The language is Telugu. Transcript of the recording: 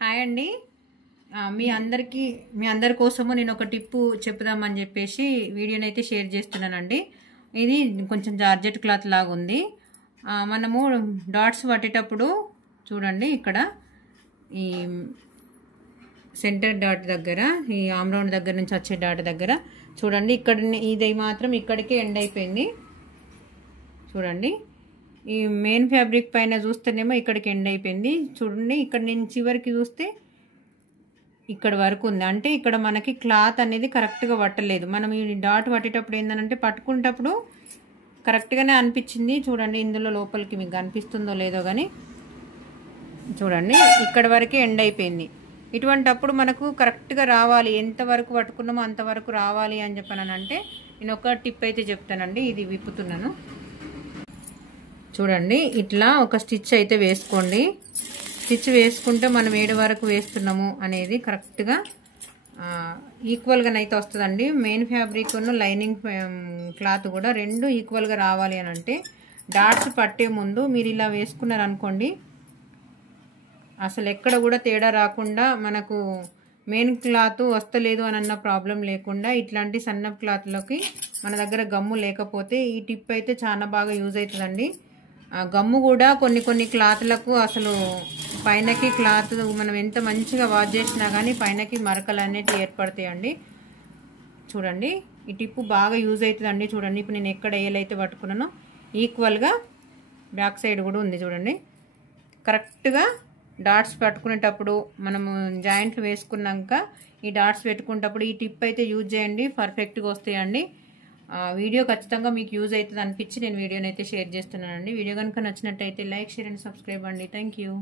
హాయ్ అండి. మీ అందరి కోసము నేను ఒక టిప్పు చెప్పుదామని చెప్పేసి వీడియోనైతే షేర్ చేస్తున్నానండి. ఇది కొంచెం జార్జెట్ క్లాత్ లాగా ఉంది. మనము డాట్స్ పట్టేటప్పుడు చూడండి, ఇక్కడ ఈ సెంటర్ డాట్ దగ్గర, ఈ ఆమ్ రౌండ్ దగ్గర నుంచి వచ్చే డాట్ దగ్గర చూడండి, ఇక్కడ ఇది మాత్రం ఇక్కడికే ఎండ్ అయిపోయింది. చూడండి, ఈ మెయిన్ ఫ్యాబ్రిక్ పైన చూస్తేనేమో ఇక్కడికి ఎండ్ అయిపోయింది. చూడండి, ఇక్కడ నేను చివరికి చూస్తే ఇక్కడ వరకు ఉంది. అంటే ఇక్కడ మనకి క్లాత్ అనేది కరెక్ట్గా పట్టలేదు. మనం ఈ డాట్ పట్టేటప్పుడు ఏంటంటే పట్టుకునేటప్పుడు కరెక్ట్గానే అనిపించింది. చూడండి, ఇందులో లోపలికి మీకు కనిపిస్తుందో లేదో కానీ చూడండి, ఇక్కడ వరకే ఎండ్ అయిపోయింది. ఇటువంటప్పుడు మనకు కరెక్ట్గా రావాలి, ఎంతవరకు పట్టుకున్నామో అంతవరకు రావాలి అని చెప్పానంటే నేను ఒక టిప్ అయితే చెప్తానండి. ఇది విప్పుతున్నాను. చూడండి, ఇట్లా ఒక స్టిచ్ అయితే వేసుకోండి. స్టిచ్ వేసుకుంటే మనం ఏడు వరకు వేస్తున్నాము అనేది కరెక్ట్గా ఈక్వల్గానైతే వస్తుందండి. మెయిన్ ఫ్యాబ్రిక్ లైనింగ్ క్లాత్ కూడా రెండు ఈక్వల్గా రావాలి అని అంటే డాట్స్ పట్టే ముందు మీరు ఇలా వేసుకున్నారనుకోండి, అసలు ఎక్కడ కూడా తేడా రాకుండా మనకు మెయిన్ క్లాత్ వస్తలేదు అని అన్న ప్రాబ్లం లేకుండా ఇట్లాంటి సన్న క్లాత్లోకి మన దగ్గర గమ్ము లేకపోతే ఈ టిప్ అయితే చాలా బాగా యూజ్ అవుతుందండి. గమ్ము కూడా కొన్ని క్లాత్లకు అసలు పైనకి క్లాత్ మనం ఎంత మంచిగా వాష్ చేసినా కానీ పైనకి మరకలు అనేటివి ఏర్పడతాయండి. చూడండి, ఈ టిప్పు బాగా యూజ్ అవుతుందండి. చూడండి, ఇప్పుడు నేను ఎక్కడ ఏలైతే పట్టుకున్నానో ఈక్వల్గా బ్యాక్ సైడ్ కూడా ఉంది. చూడండి, కరెక్ట్గా డాట్స్ పట్టుకునేటప్పుడు మనము జాయింట్లు వేసుకున్నాక ఈ డాట్స్ పెట్టుకునేటప్పుడు ఈ టిప్ అయితే యూజ్ చేయండి, పర్ఫెక్ట్గా వస్తాయండి. వీడియో ఖచ్చితంగా మీకు యూజ్ అవుతుంది అనిపించి నేను వీడియోని అయితే షేర్ చేస్తున్నానండి. వీడియో కనుక నచ్చినట్టయితే లైక్, షేర్ అండ్ సబ్స్క్రైబ్ అండి. Thank you.